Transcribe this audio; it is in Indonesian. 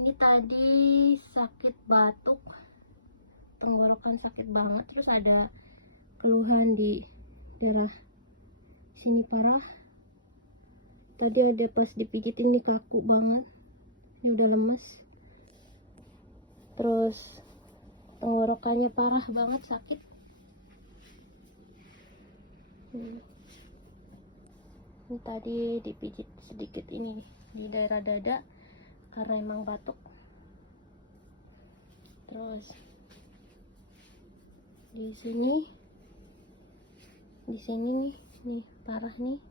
Ini tadi sakit batuk, tenggorokan sakit banget, terus ada keluhan di daerah sini parah. Tadi ada pas dipijitin ini kaku banget, ini udah lemes. Terus tenggorokannya parah banget sakit. Ini tadi dipijit sedikit ini di daerah dada karena emang batuk. Terus di sini nih parah nih.